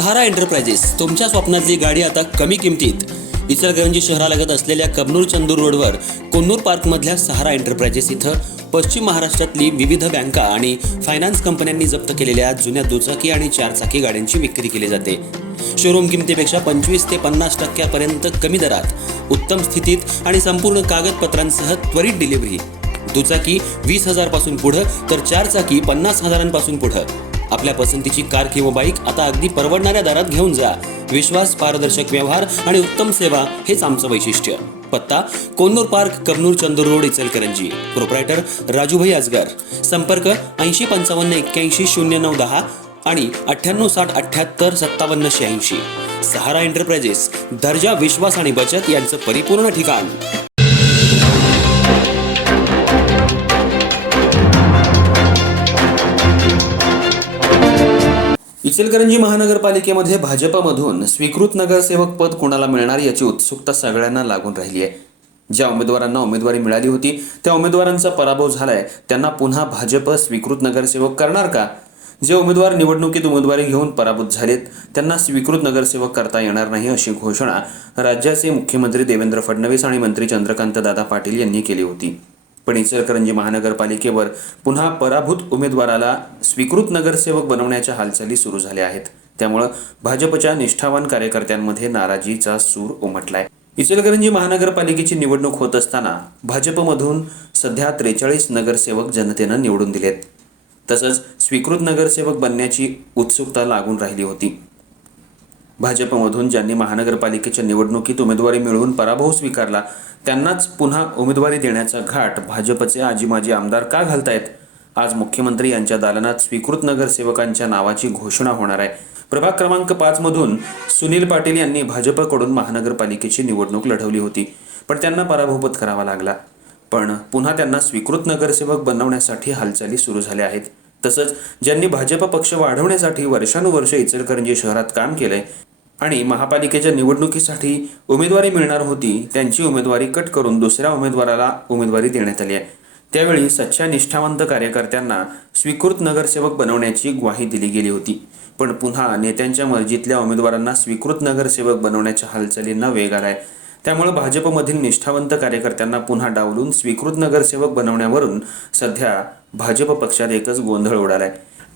सहारा enterprises तुमच्या स्वप्नातली गाडी आता कमी किमतीत. इचलकरंजी शहरालगत असलेल्या कबनूर चंदूर रोडवर कोन्नूर पार्कमधल्या सहारा एंटरप्राइजेस इथं पश्चिम महाराष्ट्रातली विविध बँका आणि फायनान्स कंपन्यांनी जप्त केलेल्या जुन्या दुचाकी आणि चारचाकी गाड्यांची विक्री केली जाते. शोरूम किमतीपेक्षा 25 ते 50% कमी दरात, उत्तम स्थितीत आणि संपूर्ण कागदपत्रांसह त्वरित डिलिव्हरी. दुचाकी 20,000 पासून पुढे तर चारचाकी 50,000 पासून पुढे. आपल्या पसंतीची कार किंवा बाईक आता अगदी परवडणाऱ्या दरात घेऊन जा. विश्वास, पारदर्शक व्यवहार आणि उत्तम सेवा हेच आमचं वैशिष्ट्य. पत्ता Konnur park, Kabnur Chandur road, Ichalkaranji. Proprietor Rajubhai Ajgar. संपर्क 8055810910 आणि 9860785786. सहारा एंटरप्राइजेस, दर्जा, विश्वास आणि बचत यांचं परिपूर्ण ठिकाण. इचलकरंजी महानगरपालिकेमध्ये भाजपमधून स्वीकृत नगरसेवक पद कोणाला मिळणार याची उत्सुकता सगळ्यांना लागून राहिली आहे. ज्या उमेदवारांना उमेदवारी मिळाली होती त्या उमेदवारांचा पराभव झालाय, त्यांना पुन्हा भाजप स्वीकृत नगरसेवक करणार का? जे उमेदवार निवडणुकीत उमेदवारी घेऊन पराभूत झालेत त्यांना स्वीकृत नगरसेवक करता येणार नाही अशी घोषणा राज्याचे मुख्यमंत्री देवेंद्र फडणवीस आणि मंत्री चंद्रकांत दादा पाटील यांनी केली होती. पण इचलकरंजी महानगरपालिकेवर पुन्हा पराभूत उमेदवाराला स्वीकृत नगरसेवक बनवण्याच्या हालचाली सुरू झाल्या आहेत. त्यामुळे भाजपच्या निष्ठावान कार्यकर्त्यांमध्ये नाराजीचा सूर उमटलाय. इचलकरंजी महानगरपालिकेची निवडणूक होत असताना भाजपमधून सध्या 43 नगरसेवक जनतेनं निवडून दिलेत. तसंच स्वीकृत नगरसेवक बनण्याची उत्सुकता लागून राहिली होती. भाजपमधून ज्यांनी महानगरपालिकेच्या निवडणुकीत उमेदवारी मिळवून पराभव स्वीकारला त्यांनाच पुन्हा उमेदवारी देण्याचा घाट भाजपचे आजी-माजी आमदार का घालतायत? आज मुख्यमंत्री यांच्या दालनात स्वीकृत नगरसेवकांच्या नावाची घोषणा होणार आहे. प्रभाग क्रमांक 5 मधून सुनील पाटील यांनी भाजपकडून महानगरपालिकेची निवडणूक लढवली होती, पण त्यांना पराभव पत्करावा लागला. पण पुन्हा त्यांना स्वीकृत नगरसेवक बनवण्यासाठी हालचाली सुरू झाल्या आहेत. तसंच ज्यांनी भाजप पक्ष वाढवण्यासाठी वर्षानुवर्षे इचलकरंजी शहरात काम केलंय आणि महापालिकेच्या निवडणुकीसाठी उमेदवारी मिळणार होती त्यांची उमेदवारी कट करून दुसऱ्या उमेदवाराला उमेदवारी देण्यात आली आहे. त्यावेळी सच्च्या निष्ठावंत कार्यकर्त्यांना स्वीकृत नगरसेवक बनवण्याची ग्वाही दिली गेली होती. पण पुन्हा नेत्यांच्या मर्जीतल्या उमेदवारांना स्वीकृत नगरसेवक बनवण्याच्या हालचालींना वेग आलाय. त्यामुळे भाजपमधील निष्ठावंत कार्यकर्त्यांना पुन्हा डावलून स्वीकृत नगरसेवक बनवण्यावरून सध्या भाजप पक्षात एकच गोंधळ उडालाय.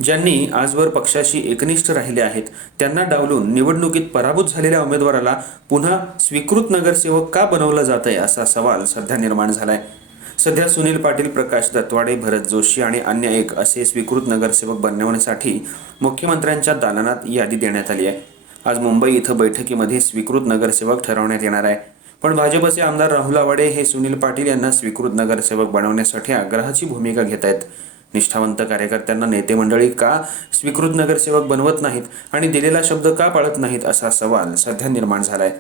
ज्यांनी आजवर पक्षाशी एकनिष्ठ राहिले आहेत त्यांना डावलून निवडणुकीत पराभूत झालेल्या उमेदवाराला पुन्हा स्वीकृत नगरसेवक का बनवलं जात आहे असा सवाल सध्या निर्माण झालाय. सध्या सुनील पाटील, प्रकाश दत्वाडे, भरत जोशी आणि अन्य एक असे स्वीकृत नगरसेवक बनवण्यासाठी मुख्यमंत्र्यांच्या दालनात यादी देण्यात आली आहे. आज मुंबई इथं बैठकीमध्ये स्वीकृत नगरसेवक ठरवण्यात येणार आहे. पण भाजपचे आमदार राहुल आवाडे हे सुनील पाटील यांना स्वीकृत नगरसेवक बनवण्यासाठी आग्रहाची भूमिका घेत आहेत. निष्ठावंत कार्यकर्त्यांना नेते मंडळी का स्वीकृत नगरसेवक बनवत नाहीत आणि दिलेला शब्द का पाळत नाहीत असा सवाल सध्या निर्माण झालाय.